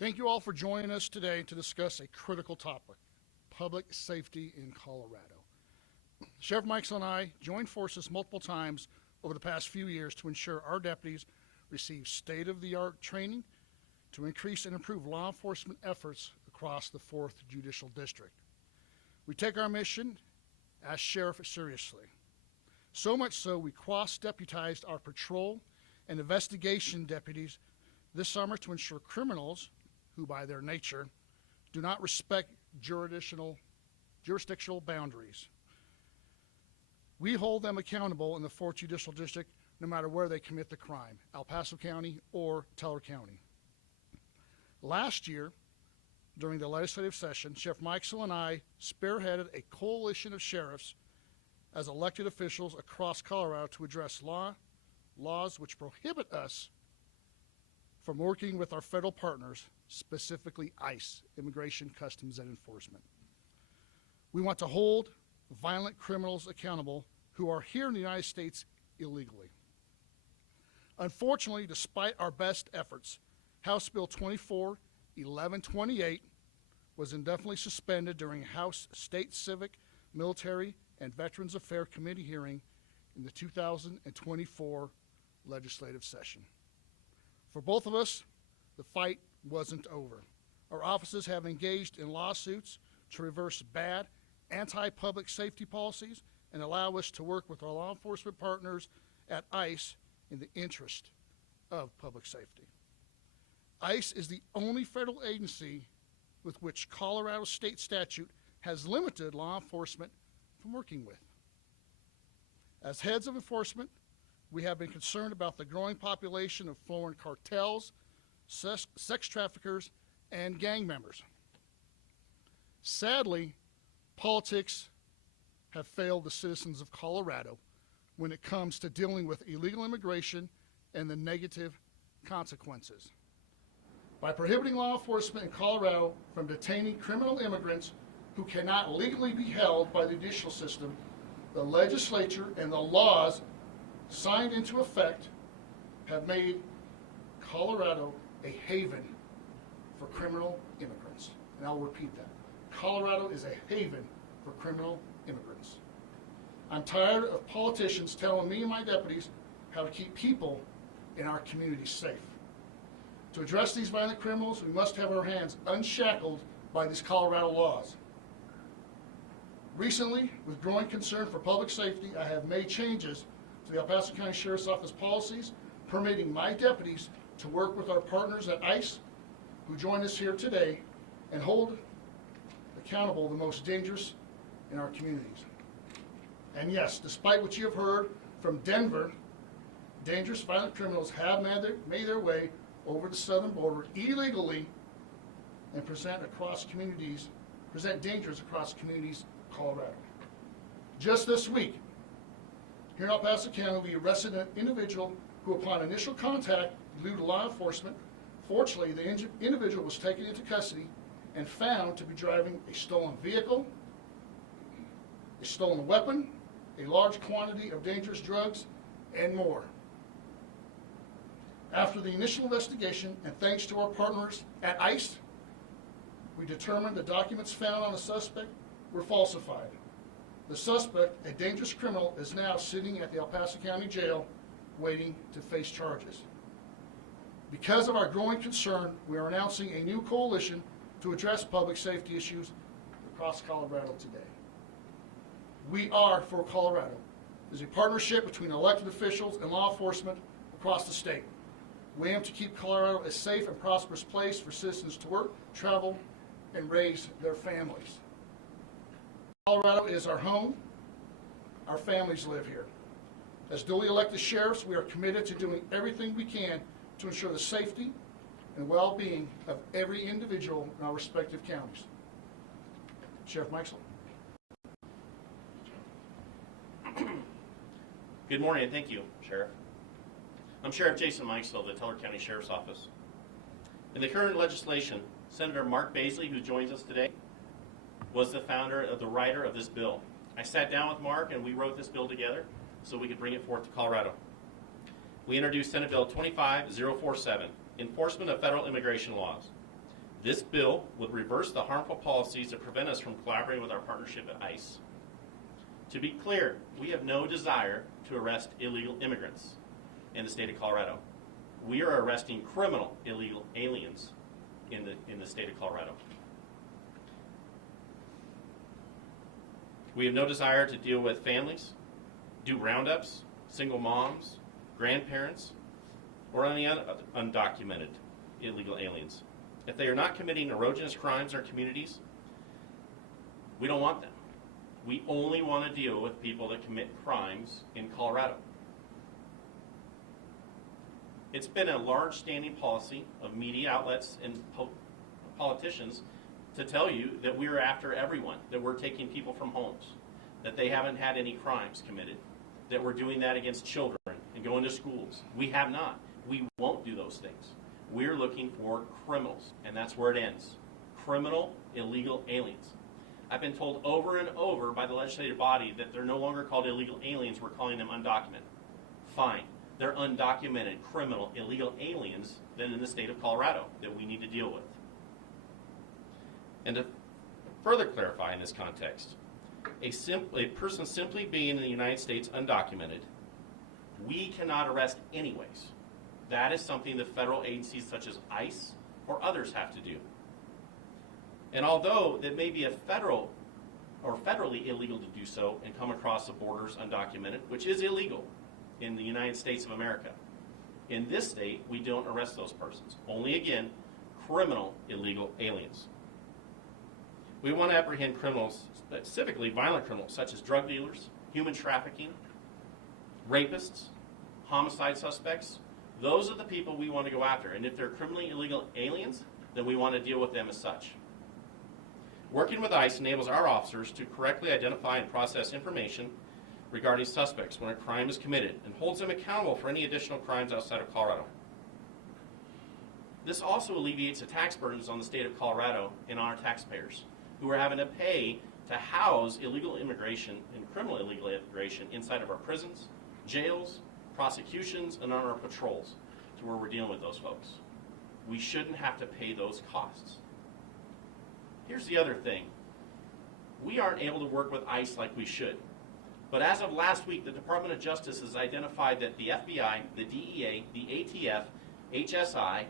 Thank you all for joining us today to discuss a critical topic, public safety in Colorado. Sheriff Mikesell and I joined forces multiple times over the past few years to ensure our deputies receive state-of-the-art training to increase and improve law enforcement efforts across the 4th Judicial District. We take our mission as sheriff seriously. So much so we cross-deputized our patrol and investigation deputies this summer to ensure criminals, who by their nature do not respect jurisdictional boundaries, we hold them accountable in the 4th Judicial District no matter where they commit the crime, El Paso County or Teller County. Last year, during the legislative session, Sheriff Mikesell and I spearheaded a coalition of sheriffs as elected officials across Colorado to address laws which prohibit us from working with our federal partners, specifically ICE, Immigration, Customs, and Enforcement. We want to hold violent criminals accountable who are here in the United States illegally. Unfortunately, despite our best efforts, House Bill 24-1128 was indefinitely suspended during House State Civic, Military, and Veterans Affairs Committee hearing in the 2024 legislative session. For both of us, the fight wasn't over. Our offices have engaged in lawsuits to reverse bad anti-public safety policies and allow us to work with our law enforcement partners at ICE in the interest of public safety. ICE is the only federal agency with which Colorado state statute has limited law enforcement from working with. As heads of enforcement, we have been concerned about the growing population of foreign cartels, sex traffickers, and gang members. Sadly, politics have failed the citizens of Colorado when it comes to dealing with illegal immigration and the negative consequences. By prohibiting law enforcement in Colorado from detaining criminal immigrants who cannot legally be held by the judicial system, the legislature and the laws signed into effect have made Colorado a haven for criminal immigrants. And I'll repeat that. Colorado is a haven for criminal immigrants. I'm tired of politicians telling me and my deputies how to keep people in our communities safe. To address these violent criminals, we must have our hands unshackled by these Colorado laws. Recently, with growing concern for public safety, I have made changes to the El Paso County Sheriff's Office policies, permitting my deputies to work with our partners at ICE, who join us here today, and hold accountable the most dangerous in our communities. And yes, despite what you have heard from Denver, dangerous violent criminals have made their way over the southern border illegally and present dangers across communities of Colorado. Just this week, here in El Paso County, we arrested an individual who, upon initial contact, eluded law enforcement. Fortunately, the individual was taken into custody and found to be driving a stolen vehicle, a stolen weapon, a large quantity of dangerous drugs, and more. After the initial investigation, and thanks to our partners at ICE, we determined the documents found on the suspect were falsified. The suspect, a dangerous criminal, is now sitting at the El Paso County Jail waiting to face charges. Because of our growing concern, we are announcing a new coalition to address public safety issues across Colorado today. We Are for Colorado is a partnership between elected officials and law enforcement across the state. We aim to keep Colorado a safe and prosperous place for citizens to work, travel, and raise their families. Colorado is our home. Our families live here. As duly elected sheriffs, we are committed to doing everything we can to ensure the safety and well-being of every individual in our respective counties. Sheriff Mikesell. Good morning, and thank you, Sheriff. I'm Sheriff Jason Mikesell of the Teller County Sheriff's Office. In the current legislation, Senator Mark Baisley, who joins us today, was the writer of this bill. I sat down with Mark and we wrote this bill together so we could bring it forth to Colorado. We introduced Senate Bill 25047, Enforcement of Federal Immigration Laws. This bill would reverse the harmful policies that prevent us from collaborating with our partnership at ICE. To be clear, we have no desire to arrest illegal immigrants in the state of Colorado. We are arresting criminal illegal aliens in the state of Colorado. We have no desire to deal with families, do roundups, single moms, grandparents, or any undocumented illegal aliens. If they are not committing erogenous crimes in our communities, we don't want them. We only want to deal with people that commit crimes in Colorado. It's been a large standing policy of media outlets and politicians to tell you that we're after everyone, that we're taking people from homes, that they haven't had any crimes committed, that we're doing that against children and going to schools. We have not. We won't do those things. We're looking for criminals, and that's where it ends. Criminal illegal aliens. I've been told over and over by the legislative body that they're no longer called illegal aliens, we're calling them undocumented. Fine. They're undocumented criminal illegal aliens then in the state of Colorado that we need to deal with. And to further clarify in this context, a person simply being in the United States undocumented, we cannot arrest anyways. That is something that federal agencies such as ICE or others have to do. And although it may be a federal or federally illegal to do so and come across the borders undocumented, which is illegal in the United States of America, in this state we don't arrest those persons. Only, again, criminal illegal aliens. We want to apprehend criminals, specifically violent criminals such as drug dealers, human trafficking, rapists, homicide suspects. Those are the people we want to go after. And if they're criminally illegal aliens, then we want to deal with them as such. Working with ICE enables our officers to correctly identify and process information regarding suspects when a crime is committed and holds them accountable for any additional crimes outside of Colorado. This also alleviates the tax burdens on the state of Colorado and on our taxpayers, who are having to pay to house illegal immigration and criminal illegal immigration inside of our prisons, jails, prosecutions, and on our patrols, to where we're dealing with those folks. We shouldn't have to pay those costs. Here's the other thing. We aren't able to work with ICE like we should. But as of last week, the Department of Justice has identified that the FBI, the DEA, the ATF, HSI,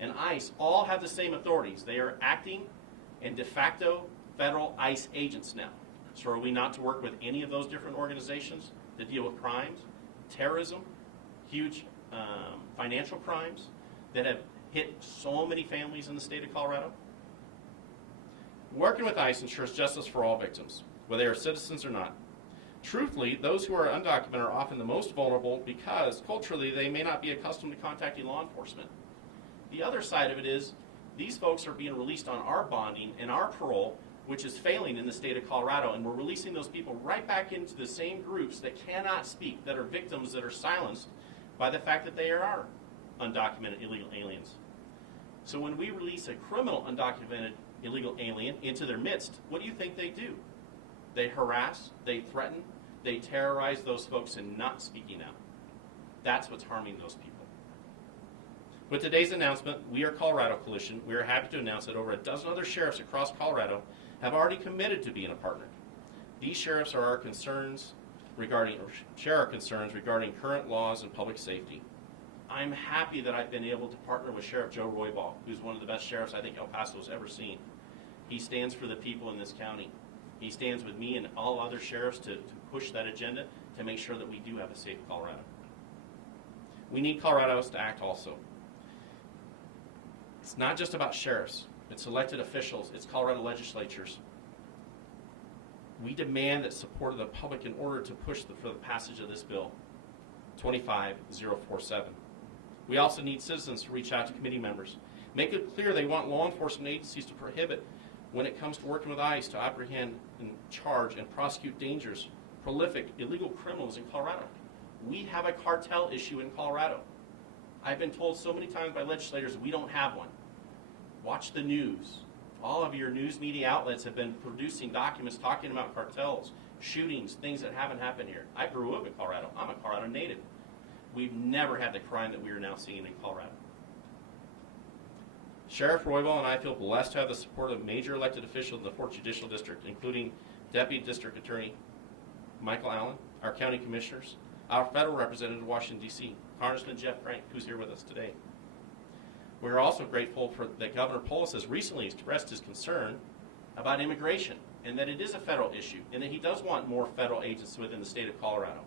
and ICE all have the same authorities. They are acting and de facto federal ICE agents now. So are we not to work with any of those different organizations to deal with crimes, terrorism, huge financial crimes that have hit so many families in the state of Colorado? Working with ICE ensures justice for all victims, whether they are citizens or not. Truthfully, those who are undocumented are often the most vulnerable because culturally they may not be accustomed to contacting law enforcement. The other side of it is these folks are being released on our bonding and our parole, which is failing in the state of Colorado, and we're releasing those people right back into the same groups that cannot speak, that are victims that are silenced by the fact that they are undocumented illegal aliens. So when we release a criminal undocumented illegal alien into their midst, what do you think they do? They harass, they threaten, they terrorize those folks in not speaking out. That's what's harming those people. With today's announcement, We Are Colorado Coalition, we are happy to announce that over a dozen other sheriffs across Colorado have already committed to being a partner. These sheriffs are our concerns regarding, or share our concerns regarding current laws and public safety. I'm happy that I've been able to partner with Sheriff Joe Roybal, who's one of the best sheriffs I think El Paso's ever seen. He stands for the people in this county. He stands with me and all other sheriffs to push that agenda to make sure that we do have a safe Colorado. We need Colorados to act also. It's not just about sheriffs. It's elected officials. It's Colorado legislatures. We demand that support of the public in order to push for the passage of this bill, 25047. We also need citizens to reach out to committee members. Make it clear they want law enforcement agencies to prohibit, when it comes to working with ICE, to apprehend and charge and prosecute dangerous, prolific, illegal criminals in Colorado. We have a cartel issue in Colorado. I've been told so many times by legislators that we don't have one. Watch the news. All of your news media outlets have been producing documents talking about cartels, shootings, things that haven't happened here. I grew up in Colorado. I'm a Colorado native. We've never had the crime that we are now seeing in Colorado. Sheriff Roybal and I feel blessed to have the support of major elected officials in the 4th Judicial District, including Deputy District Attorney Michael Allen, our county commissioners, our federal representative in Washington, D.C., Congressman Jeff Frank, who's here with us today. We're also grateful that Governor Polis has recently expressed his concern about immigration and that it is a federal issue and that he does want more federal agents within the state of Colorado.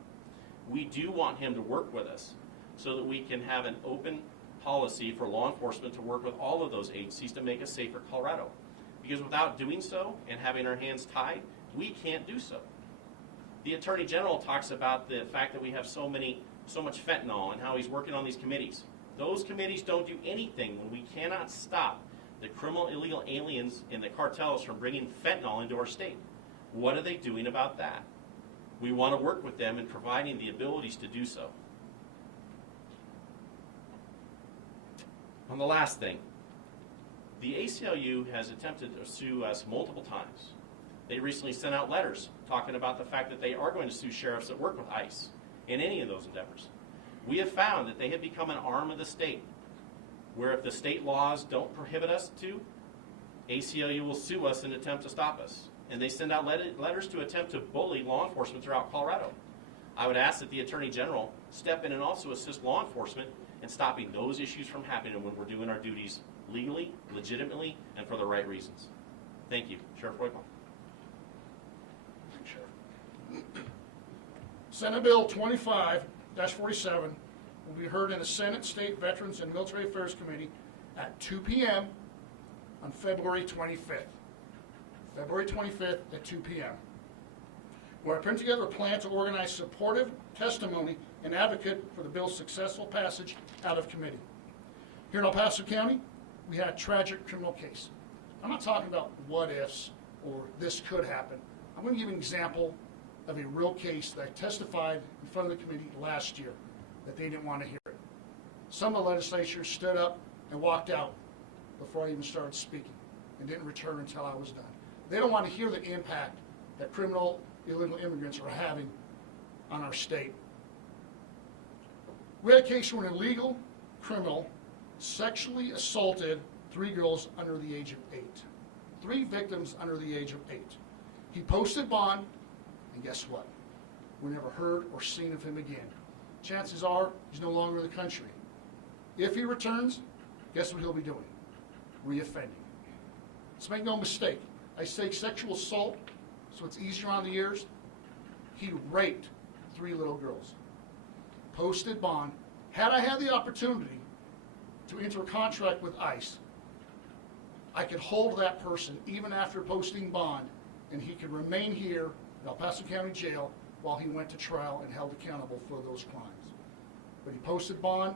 We do want him to work with us so that we can have an open policy for law enforcement to work with all of those agencies to make a safer Colorado. Because without doing so and having our hands tied, we can't do so. The Attorney General talks about the fact that we have so much fentanyl and how he's working on these committees. Those committees don't do anything when we cannot stop the criminal illegal aliens and the cartels from bringing fentanyl into our state. What are they doing about that? We want to work with them in providing the abilities to do so. On the last thing, the ACLU has attempted to sue us multiple times. They recently sent out letters talking about the fact that they are going to sue sheriffs that work with ICE in any of those endeavors. We have found that they have become an arm of the state, where if the state laws don't prohibit us to, ACLU will sue us and attempt to stop us. And they send out letters to attempt to bully law enforcement throughout Colorado. I would ask that the Attorney General step in and also assist law enforcement in stopping those issues from happening when we're doing our duties legally, legitimately, and for the right reasons. Thank you. Sheriff Roybal. Senate Bill 25-47 will be heard in the Senate State Veterans and Military Affairs Committee at 2 p.m. on February 25th. February 25th at 2 p.m. Where I put together a plan to organize supportive testimony and advocate for the bill's successful passage out of committee. Here in El Paso County, we had a tragic criminal case. I'm not talking about what ifs or this could happen. I'm going to give you an example of a real case that I testified in front of the committee last year that they didn't want to hear it. Some of the legislators stood up and walked out before I even started speaking and didn't return until I was done. They don't want to hear the impact that criminal illegal immigrants are having on our state. We had a case where an illegal criminal sexually assaulted 3 girls under the age of 8. 3 victims under the age of 8. He posted bond, and guess what? We never heard or seen of him again. Chances are he's no longer in the country. If he returns, guess what he'll be doing? Reoffending. Let's make no mistake. I say sexual assault, so it's easier on the ears. He raped 3 little girls. Posted bond. Had I had the opportunity to enter a contract with ICE, I could hold that person even after posting bond, and he could remain here in El Paso County Jail while he went to trial and held accountable for those crimes. But he posted bond,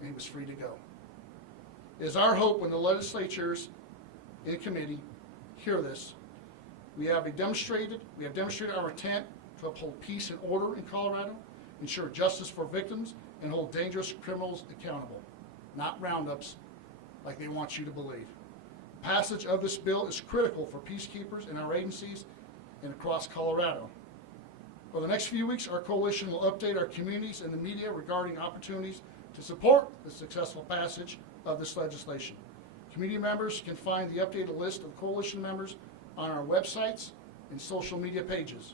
and he was free to go. It is our hope when the legislatures in committee hear this, we have demonstrated our intent to uphold peace and order in Colorado, ensure justice for victims, and hold dangerous criminals accountable, not roundups like they want you to believe. Passage of this bill is critical for peacekeepers in our agencies and across Colorado. For the next few weeks, our coalition will update our communities and the media regarding opportunities to support the successful passage of this legislation. Community members can find the updated list of coalition members on our websites and social media pages.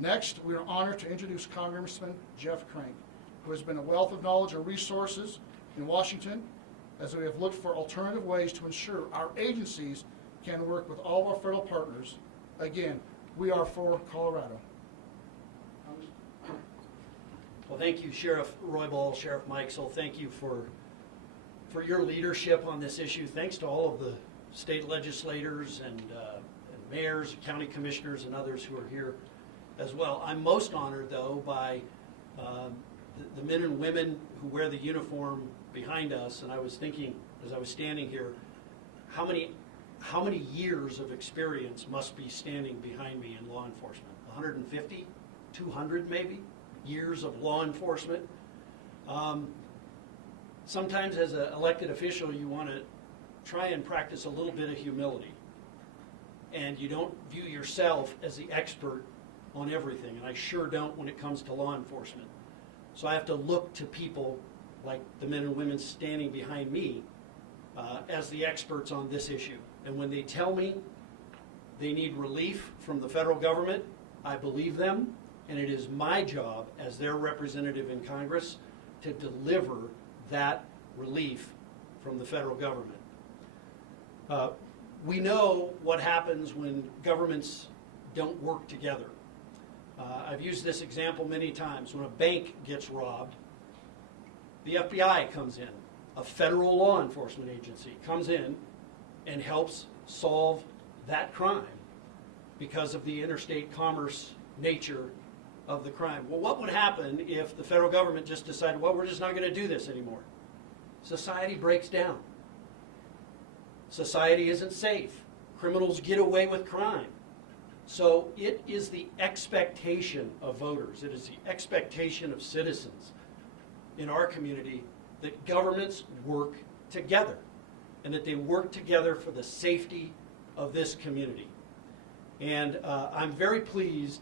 Next, we are honored to introduce Congressman Jeff Crank, who has been a wealth of knowledge and resources in Washington as we have looked for alternative ways to ensure our agencies can work with all of our federal partners. Again, we are for Colorado. Well, thank you, Sheriff Roybal, Sheriff Mikesell. Thank you for your leadership on this issue. Thanks to all of the state legislators and mayors, county commissioners, and others who are here as well. I'm most honored, though, by the men and women who wear the uniform behind us. And I was thinking, as I was standing here, how many years of experience must be standing behind me in law enforcement? 150, 200 maybe years of law enforcement. Sometimes as an elected official, you want to try and practice a little bit of humility. And you don't view yourself as the expert on everything. And I sure don't when it comes to law enforcement. So I have to look to people like the men and women standing behind me as the experts on this issue. And when they tell me they need relief from the federal government, I believe them, and it is my job as their representative in Congress to deliver that relief from the federal government. We know what happens when governments don't work together. I've used this example many times. When a bank gets robbed, the FBI comes in. A federal law enforcement agency comes in and helps solve that crime because of the interstate commerce nature of the crime. Well, what would happen if the federal government just decided, well, we're just not going to do this anymore? Society breaks down. Society isn't safe. Criminals get away with crime. So it is the expectation of voters, it is the expectation of citizens in our community that governments work together and that they work together for the safety of this community. And I'm very pleased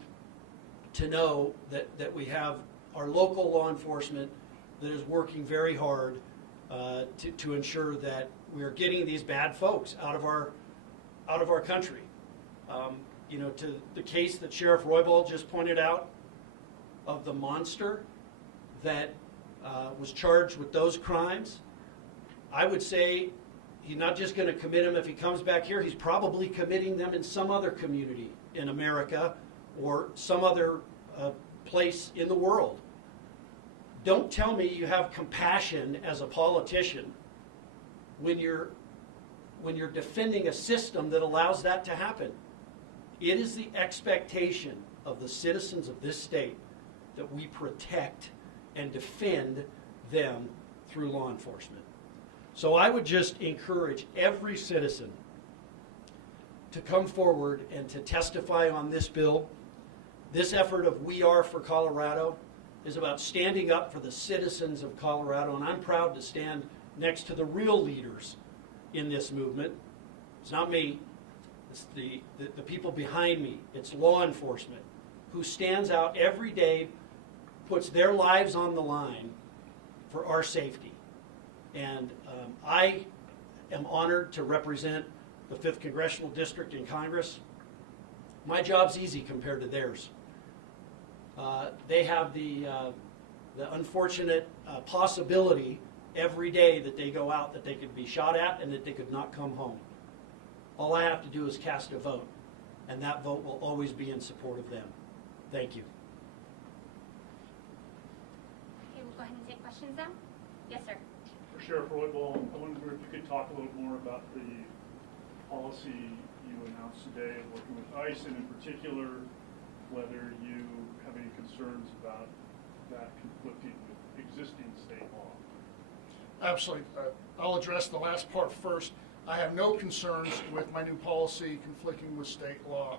to know that we have our local law enforcement that is working very hard to ensure that we are getting these bad folks out of our country. You know, to the case that Sheriff Roybal just pointed out of the monster that was charged with those crimes, I would say he's not just going to commit them if he comes back here, he's probably committing them in some other community in America or some other place in the world. Don't tell me you have compassion as a politician when you're defending a system that allows that to happen. It is the expectation of the citizens of this state that we protect and defend them through law enforcement. So I would just encourage every citizen to come forward and to testify on this bill. This effort of We Are for Colorado is about standing up for the citizens of Colorado, and I'm proud to stand next to the real leaders in this movement. It's not me. It's the people behind me. It's law enforcement who stands out every day, puts their lives on the line for our safety. And I am honored to represent the 5th Congressional District in Congress. My job's easy compared to theirs. They have the unfortunate possibility every day that they go out that they could be shot at and that they could not come home. All I have to do is cast a vote, and that vote will always be in support of them. Thank you. Okay, we'll go ahead and take questions now. Yes, sir. For Sheriff Roybal, I wonder if you could talk a little more about the policy you announced today of working with ICE, and in particular, whether you have any concerns about that conflicting with existing state law. Absolutely. I'll address the last part first. I have no concerns with my new policy conflicting with state law.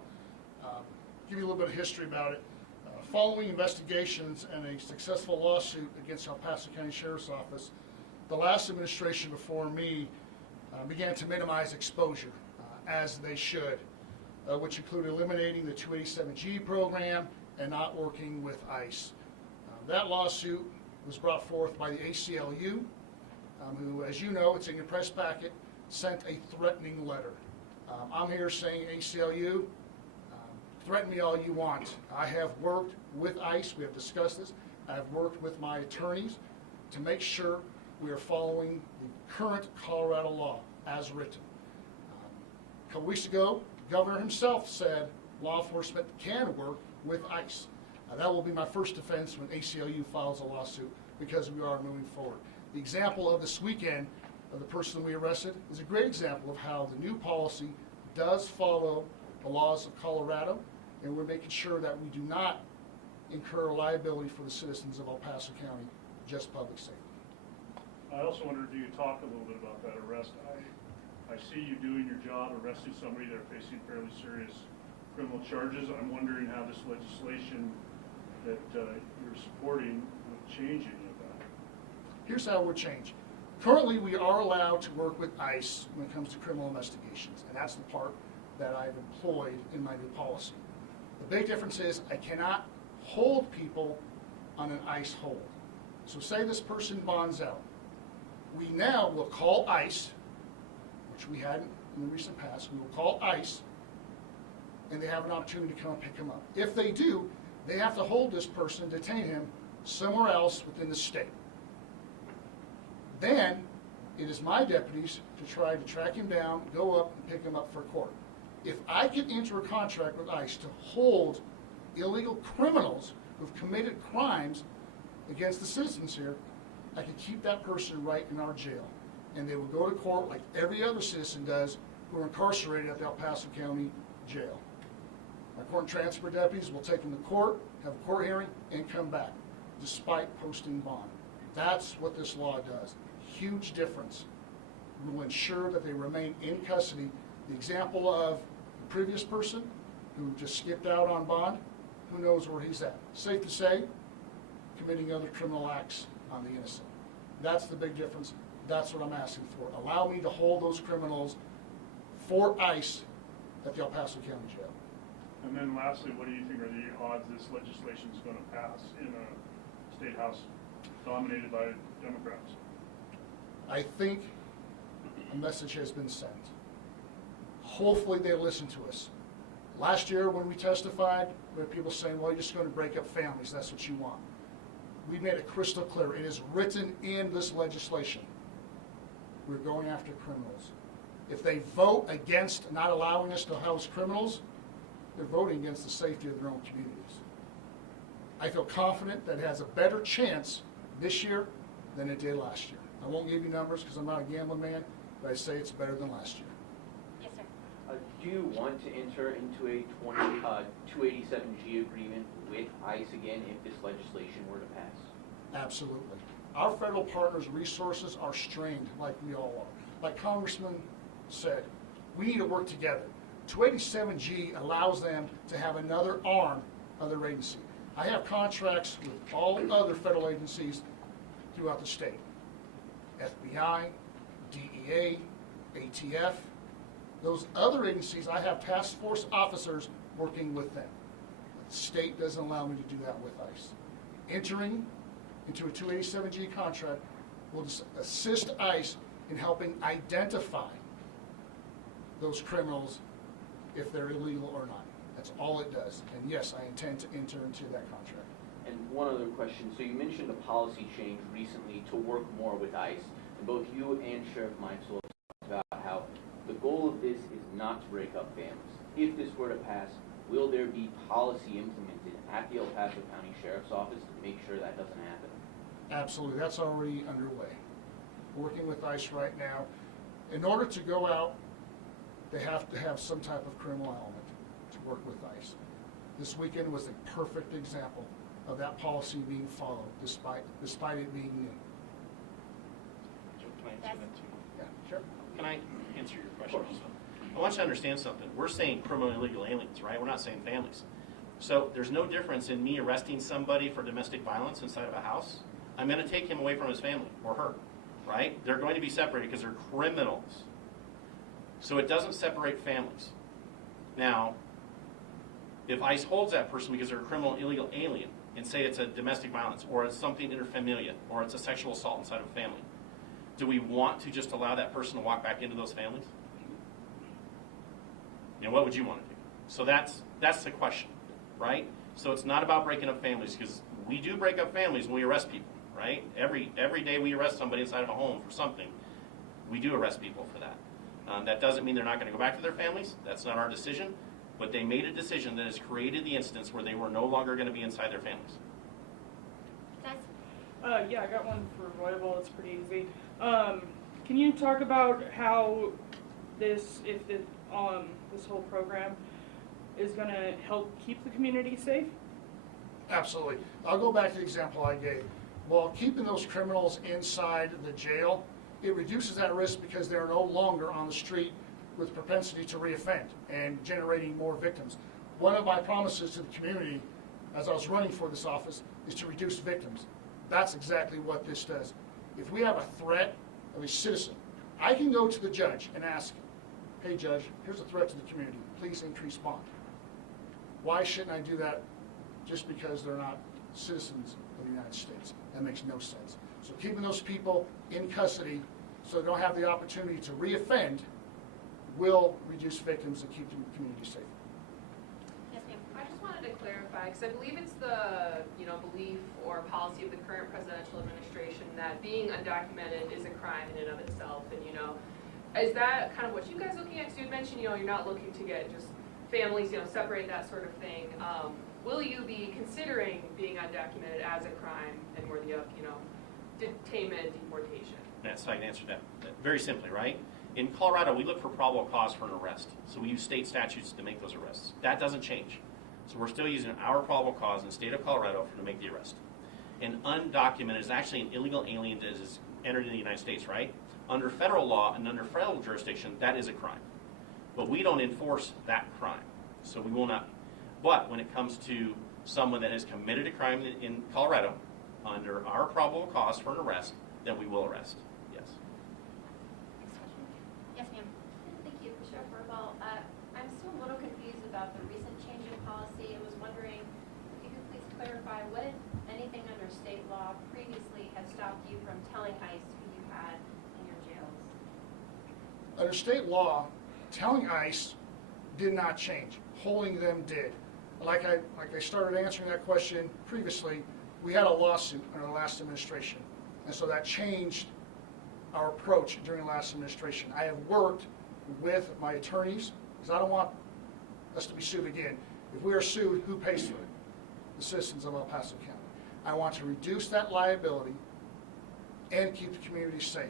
Give you a little bit of history about it. Following investigations and a successful lawsuit against El Paso County Sheriff's Office, the last administration before me began to minimize exposure, as they should, which included eliminating the 287G program and not working with ICE. That lawsuit was brought forth by the ACLU, who, as you know, it's in your press packet, sent a threatening letter. I'm here saying, ACLU, threaten me all you want. I have worked with ICE, we have discussed this, I have worked with my attorneys to make sure we are following the current Colorado law as written. A couple weeks ago, the governor himself said law enforcement can work with ICE. That will be my first defense when ACLU files a lawsuit, because we are moving forward. The example of this weekend of the person we arrested is a great example of how the new policy does follow the laws of Colorado, and we're making sure that we do not incur liability for the citizens of El Paso County, just public safety. I also wondered, do you talk a little bit about that arrest? I see you doing your job, arresting somebody that are facing fairly serious criminal charges. I'm wondering how this legislation that you're supporting would change any of that. Here's how it would change. Currently, we are allowed to work with ICE when it comes to criminal investigations, and that's the part that I've employed in my new policy. The big difference is I cannot hold people on an ICE hold. So say this person bonds out. We now will call ICE which we hadn't in the recent past, we will call ICE, and they have an opportunity to come and pick him up. If they do, they have to hold this person and detain him somewhere else within the state. Then it is my deputies to try to track him down, go up, and pick him up for court. If I can enter a contract with ICE to hold illegal criminals who've committed crimes against the citizens here, I can keep that person right in our jail. And they will go to court like every other citizen does who are incarcerated at the El Paso County Jail. My court and transfer deputies will take them to court, have a court hearing, and come back, despite posting bond. That's what this law does. Huge difference. We will ensure that they remain in custody. The example of the previous person who just skipped out on bond, who knows where he's at? Safe to say, committing other criminal acts on the innocent. That's the big difference. That's what I'm asking for. Allow me to hold those criminals for ICE at the El Paso County Jail. And then lastly, what do you think are the odds this legislation is going to pass in a state house dominated by Democrats? I think a message has been sent. Hopefully they listen to us. Last year when we testified, there were people saying, well, you're just going to break up families. That's what you want. We made it crystal clear. It is written in this legislation. We're going after criminals. If they vote against not allowing us to house criminals, they're voting against the safety of their own communities. I feel confident that it has a better chance this year than it did last year. I won't give you numbers because I'm not a gambling man, but I say it's better than last year. Yes, sir. Do you want to enter into a 287G agreement with ICE again if this legislation were to pass? Absolutely. Our federal partners' resources are strained like we all are. Like Congressman said, we need to work together. 287G allows them to have another arm of their agency. I have contracts with all other federal agencies throughout the state. FBI, DEA, ATF. Those other agencies, I have task force officers working with them. The state doesn't allow me to do that with ICE. Entering into a 287G contract will assist ICE in helping identify those criminals if they're illegal or not. That's all it does. And yes, I intend to enter into that contract. And one other question. So you mentioned a policy change recently to work more with ICE. And both you and Sheriff Meisel talked about how the goal of this is not to break up families. If this were to pass, will there be policy implemented at the El Paso County Sheriff's Office to make sure that doesn't happen? Absolutely. That's already underway. Working with ICE right now. In order to go out, they have to have some type of criminal element to work with ICE. This weekend was a perfect example of that policy being followed, despite it being new. Can I answer that too? Yeah, sure. Can I answer your question also? I want you to understand something. We're saying criminal and illegal aliens, right? We're not saying families. So there's no difference in me arresting somebody for domestic violence inside of a house. I'm going to take him away from his family, or her, right? They're going to be separated because they're criminals. So it doesn't separate families. Now, if ICE holds that person because they're a criminal illegal alien, and say it's a domestic violence, or it's something interfamilial, or it's a sexual assault inside of a family, do we want to just allow that person to walk back into those families? And what would you want to do? So that's the question, right? So it's not about breaking up families, because we do break up families when we arrest people, right? Every day we arrest somebody inside of a home for something, we do arrest people for that. That doesn't mean they're not going to go back to their families. That's not our decision. But they made a decision that has created the instance where they were no longer going to be inside their families. Guys? Yeah, I got one for Roybal. It's pretty easy. Can you talk about how this whole program is going to help keep the community safe? Absolutely. I'll go back to the example I gave. While keeping those criminals inside the jail, it reduces that risk because they're no longer on the street with propensity to reoffend and generating more victims. One of my promises to the community as I was running for this office is to reduce victims. That's exactly what this does. If we have a threat of a citizen, I can go to the judge and ask, hey judge, here's a threat to the community, please increase bond. Why shouldn't I do that just because they're not citizens of the United States? That makes no sense. So keeping those people in custody so they don't have the opportunity to reoffend will reduce victims and keep the community safe. Yes, ma'am. I just wanted to clarify, because I believe it's the, belief or policy of the current presidential administration that being undocumented is a crime in and of itself, and, is that kind of what you guys are looking at? Because you had mentioned, you're not looking to get just families, separate, that sort of thing. Will you be considering being undocumented as a crime and worthy of, detainment, deportation? That's how I can answer that very simply, right? In Colorado, we look for probable cause for an arrest. So we use state statutes to make those arrests. That doesn't change. So we're still using our probable cause in the state of Colorado to make the arrest. And undocumented is actually an illegal alien that is entered in the United States, right? Under federal law and under federal jurisdiction, that is a crime. But we don't enforce that crime. So we will not. But when it comes to someone that has committed a crime in Colorado, under our probable cause for an arrest, then we will arrest. Yes. Next question. Yes, ma'am. Thank you, Sheriff Roybal. I'm still a little confused about the recent change in policy. I was wondering if you could please clarify what, if anything, under state law previously has stopped you from telling ICE who you had in your jails? Under state law, telling ICE did not change. Holding them did. Like I started answering that question previously, we had a lawsuit under the last administration, and so that changed our approach during the last administration. I have worked with my attorneys, because I don't want us to be sued again. If we are sued, who pays for it? The citizens of El Paso County. I want to reduce that liability and keep the community safe.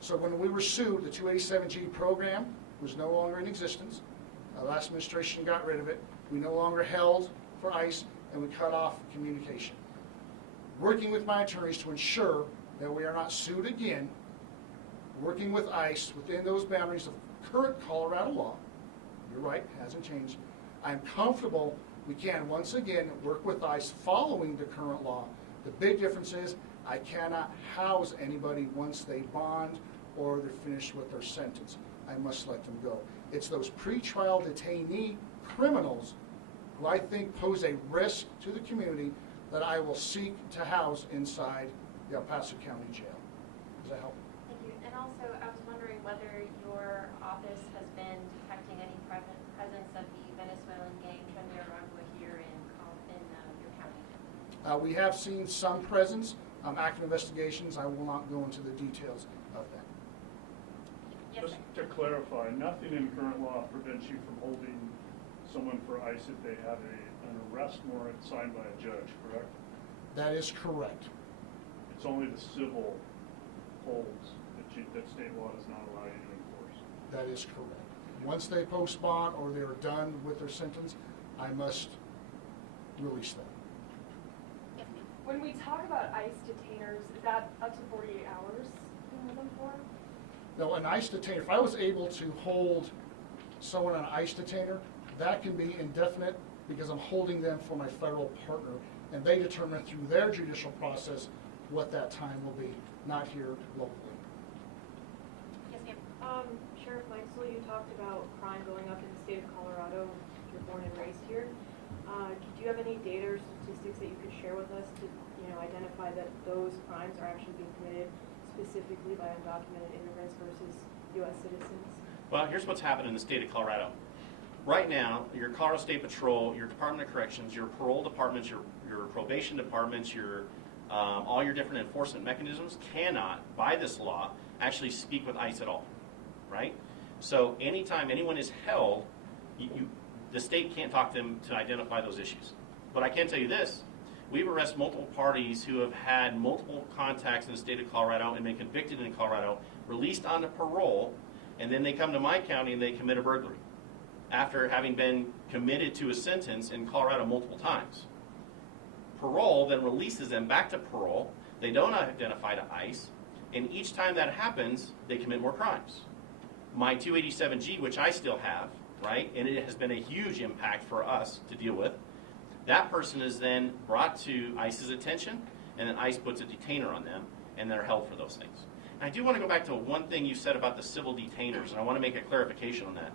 So when we were sued, the 287G program was no longer in existence. The last administration got rid of it. We no longer held for ICE, and we cut off communication. Working with my attorneys to ensure that we are not sued again, working with ICE within those boundaries of current Colorado law. You're right, it hasn't changed. I'm comfortable we can once again work with ICE following the current law. The big difference is I cannot house anybody once they bond or they're finished with their sentence. I must let them go. It's those pretrial detainee criminals who I think pose a risk to the community that I will seek to house inside the El Paso County Jail. Does that help? Thank you. And also, I was wondering whether your office has been detecting any presence of the Venezuelan gang Trinidad Aragua here in your county. We have seen some presence, active investigations. I will not go into the details of that. Yes, Just sir. to clarify, nothing in current law prevents you from holding someone for ICE if they have an arrest warrant signed by a judge, correct? That is correct. It's only the civil holds that state law does not allow you to enforce. That is correct. Once they post bond or they are done with their sentence, I must release them. Yes, ma'am. When we talk about ICE detainers, is that up to 48 hours you hold them for? No, an ICE detainer, if I was able to hold someone on an ICE detainer, that can be indefinite because I'm holding them for my federal partner, and they determine through their judicial process what that time will be, not here locally. Yes, ma'am. Sheriff Meixel, you talked about crime going up in the state of Colorado. You're born and raised here. Do you have any data or statistics that you could share with us to, identify that those crimes are actually being committed specifically by undocumented immigrants versus U.S. citizens? Well, here's what's happened in the state of Colorado. Right now, your Colorado State Patrol, your Department of Corrections, your parole departments, your probation departments, your all your different enforcement mechanisms cannot, by this law, actually speak with ICE at all, right? So anytime anyone is held, the state can't talk to them to identify those issues. But I can tell you this. We've arrested multiple parties who have had multiple contacts in the state of Colorado and been convicted in Colorado, released onto parole, and then they come to my county and they commit a burglary after having been committed to a sentence in Colorado multiple times. Parole then releases them back to parole. They don't identify to ICE, and each time that happens, they commit more crimes. My 287G, which I still have, right, and it has been a huge impact for us to deal with, that person is then brought to ICE's attention, and then ICE puts a detainer on them, and they're held for those things. And I do want to go back to one thing you said about the civil detainers, and I want to make a clarification on that.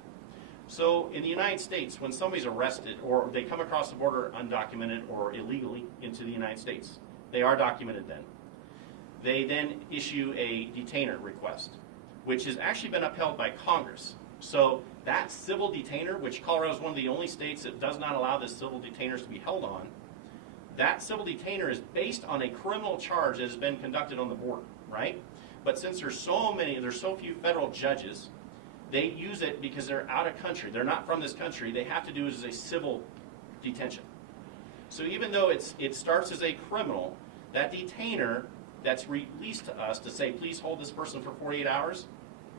So in the United States, when somebody's arrested or they come across the border undocumented or illegally into the United States, they are documented then. They then issue a detainer request, which has actually been upheld by Congress. So that civil detainer, which Colorado is one of the only states that does not allow the civil detainers to be held on, that civil detainer is based on a criminal charge that has been conducted on the border, right? But since there's so few federal judges, they use it because they're out of country. They're not from this country. They have to do it as a civil detention. So even though it starts as a criminal, that detainer that's released to us to say, please hold this person for 48 hours,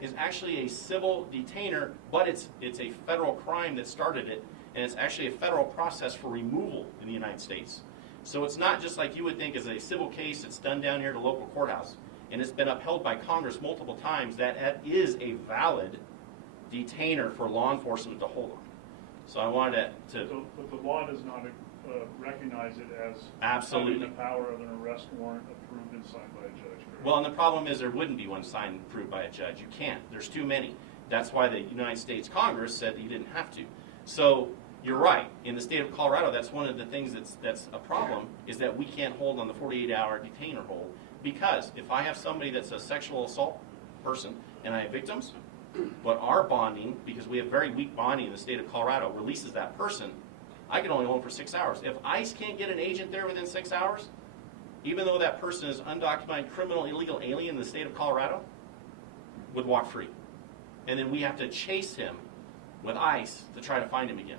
is actually a civil detainer, but it's a federal crime that started it, and it's actually a federal process for removal in the United States. So it's not just like you would think as a civil case that's done down here at a local courthouse, and it's been upheld by Congress multiple times, that is a valid detainer for law enforcement to hold on. So I wanted to But the law does not recognize it as absolutely having the power of an arrest warrant approved and signed by a judge. Correct? Well, and the problem is there wouldn't be one signed and approved by a judge. You can't. There's too many. That's why the United States Congress said that you didn't have to. So you're right. In the state of Colorado, that's one of the things that's a problem, is that we can't hold on the 48-hour detainer hold, because if I have somebody that's a sexual assault person and I have victims, but our bonding, because we have very weak bonding in the state of Colorado, releases that person, I can only hold them for 6 hours. If ICE can't get an agent there within 6 hours, even though that person is undocumented criminal illegal alien in the state of Colorado, would walk free. And then we have to chase him with ICE to try to find him again.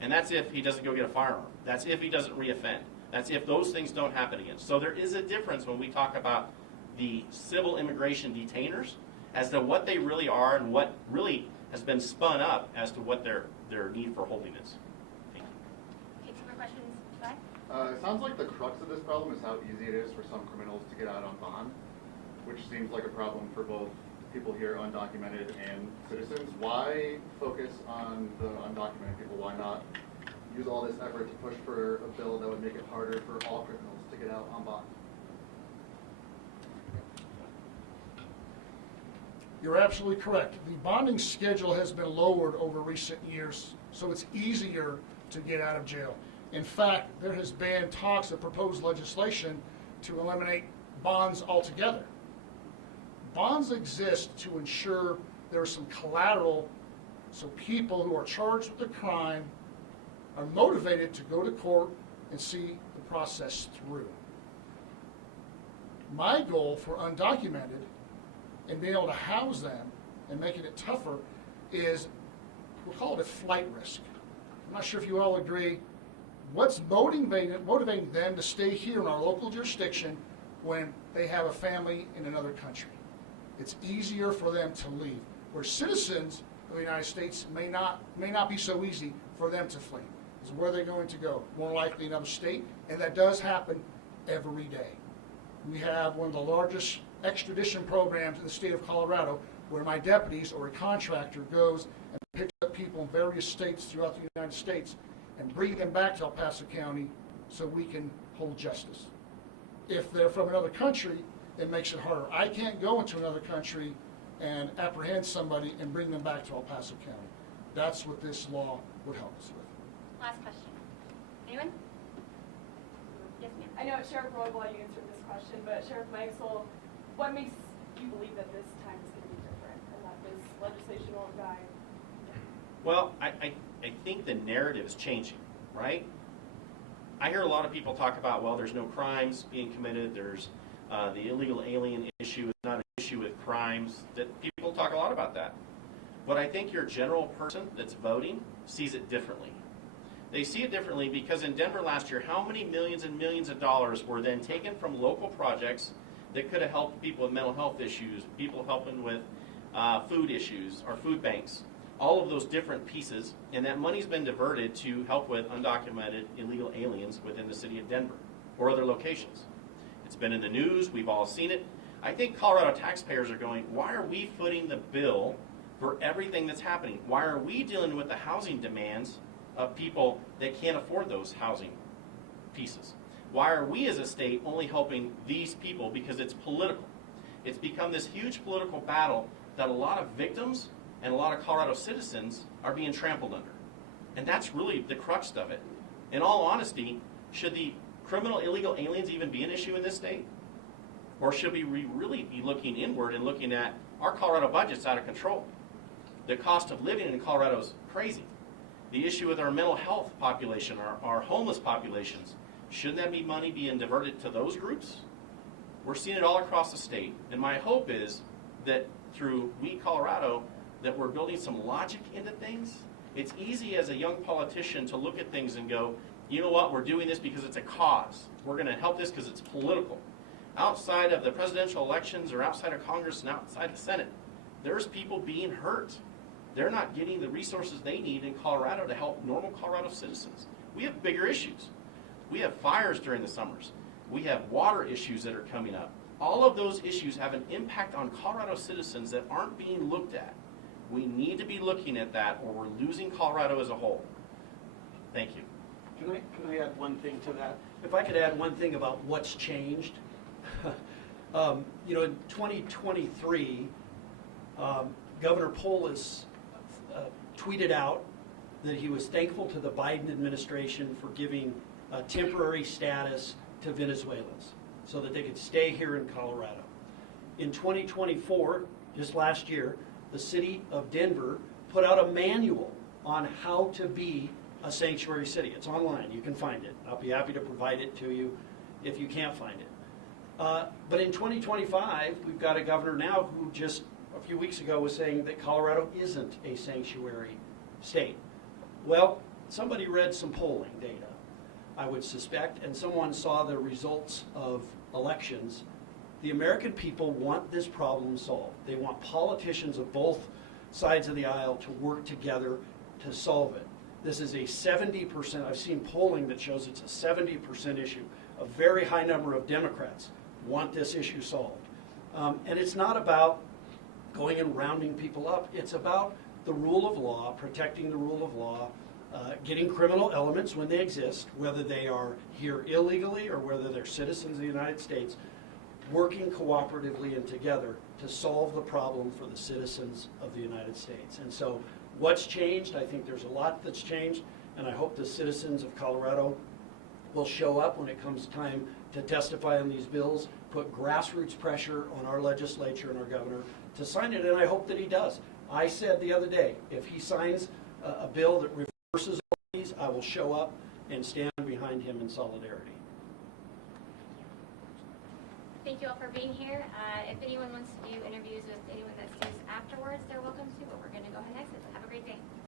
And that's if he doesn't go get a firearm. That's if he doesn't reoffend. That's if those things don't happen again. So there is a difference when we talk about the civil immigration detainers as to what they really are and what really has been spun up as to what their need for holding is. Thank you. Okay, two more questions. Go ahead. It sounds like the crux of this problem is how easy it is for some criminals to get out on bond, which seems like a problem for both people here, undocumented, and citizens. Why focus on the undocumented people? Why not use all this effort to push for a bill that would make it harder for all criminals to get out on bond? You're absolutely correct. The bonding schedule has been lowered over recent years, so it's easier to get out of jail. In fact, there has been talks of proposed legislation to eliminate bonds altogether. Bonds exist to ensure there's some collateral so people who are charged with a crime are motivated to go to court and see the process through. My goal for undocumented and being able to house them and making it tougher is, we'll call it a flight risk. I'm not sure if you all agree. What's motivating them to stay here in our local jurisdiction when they have a family in another country? It's easier for them to leave. Where citizens of the United States may not be so easy for them to flee. Is where they're going to go, more likely another state, and that does happen every day. We have one of the largest extradition programs in the state of Colorado, where my deputies or a contractor goes and picks up people in various states throughout the United States and bring them back to El Paso County so we can hold justice. If they're from another country, it makes it harder. I can't go into another country and apprehend somebody and bring them back to El Paso County. That's what this law would help us with. Last question. Anyone? Yes, ma'am. I know Sheriff Roybal, you answered this question, but Sheriff Mikesell, what makes you believe that this time is going to be different and that this legislation won't die? Well, I think the narrative is changing, right? I hear a lot of people talk about, well, there's no crimes being committed, there's the illegal alien issue is not an issue with crimes, that people talk a lot about that. But I think your general person that's voting sees it differently. They see it differently because in Denver last year, how many millions and millions of dollars were then taken from local projects that could have helped people with mental health issues, people helping with food issues or food banks, all of those different pieces, and that money's been diverted to help with undocumented illegal aliens within the city of Denver or other locations. It's been in the news, we've all seen it. I think Colorado taxpayers are going, why are we footing the bill for everything that's happening? Why are we dealing with the housing demands of people that can't afford those housing pieces? Why are we as a state only helping these people because it's political? It's become this huge political battle that a lot of victims and a lot of Colorado citizens are being trampled under. And that's really the crux of it. In all honesty, should the criminal illegal aliens even be an issue in this state? Or should we really be looking inward and looking at our Colorado budget's out of control? The cost of living in Colorado is crazy. The issue with our mental health population, our homeless populations, shouldn't that be money being diverted to those groups? We're seeing it all across the state, and my hope is that through We Colorado, that we're building some logic into things. It's easy as a young politician to look at things and go, you know what, we're doing this because it's a cause. We're going to help this because it's political. Outside of the presidential elections or outside of Congress and outside the Senate, there's people being hurt. They're not getting the resources they need in Colorado to help normal Colorado citizens. We have bigger issues. We have fires during the summers. We have water issues that are coming up. All of those issues have an impact on Colorado citizens that aren't being looked at. We need to be looking at that or we're losing Colorado as a whole. Thank you. Can I add one thing to that? If I could add one thing about what's changed. In 2023, Governor Polis tweeted out that he was thankful to the Biden administration for giving temporary status to Venezuelans so that they could stay here in Colorado. In 2024, just last year, the city of Denver put out a manual on how to be a sanctuary city. It's online. You can find it. I'll be happy to provide it to you if you can't find it. But in 2025, we've got a governor now who just a few weeks ago was saying that Colorado isn't a sanctuary state. Well, somebody read some polling data, I would suspect, and someone saw the results of elections. The American people want this problem solved. They want politicians of both sides of the aisle to work together to solve it. This is a 70%, I've seen polling that shows it's a 70% issue. A very high number of Democrats want this issue solved. And it's not about going and rounding people up. It's about the rule of law, protecting the rule of law, getting criminal elements when they exist, whether they are here illegally or whether they're citizens of the United States, working cooperatively and together to solve the problem for the citizens of the United States. And so what's changed? I think there's a lot that's changed, and I hope the citizens of Colorado will show up when it comes time to testify on these bills, put grassroots pressure on our legislature and our governor to sign it, and I hope that he does. I said the other day, if he signs a bill that reverses all these, I will show up and stand behind him in solidarity. Thank you all for being here. If anyone wants to do interviews with anyone that stays afterwards, they're welcome to, but we're going to go ahead and exit. Have a great day.